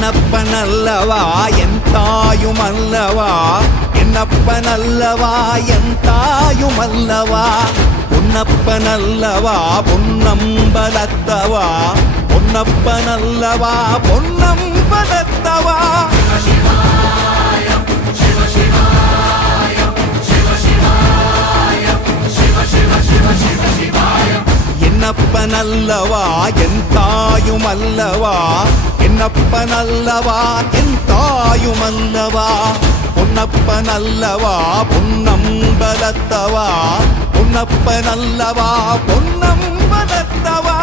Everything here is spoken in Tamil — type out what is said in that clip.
என்னப்பனல்லவா என் தாயுமல்லவா என்னப்பனல்லவா என் தாயுமல்லவா பொன்னப்பனல்லவா பொன்னம்பலத்தவா பொன்னப்பனல்லவா பொன்னம்பலத்தவா என்னப்பனல்லவா என் தாயுமல்லவா என்னப்பனல்லவா என் தாயுமல்லவா பொன்னப்பனல்லவா பொன்னம்பலத்தவா பொன்னப்பனல்லவா பொன்னம்பலத்தவா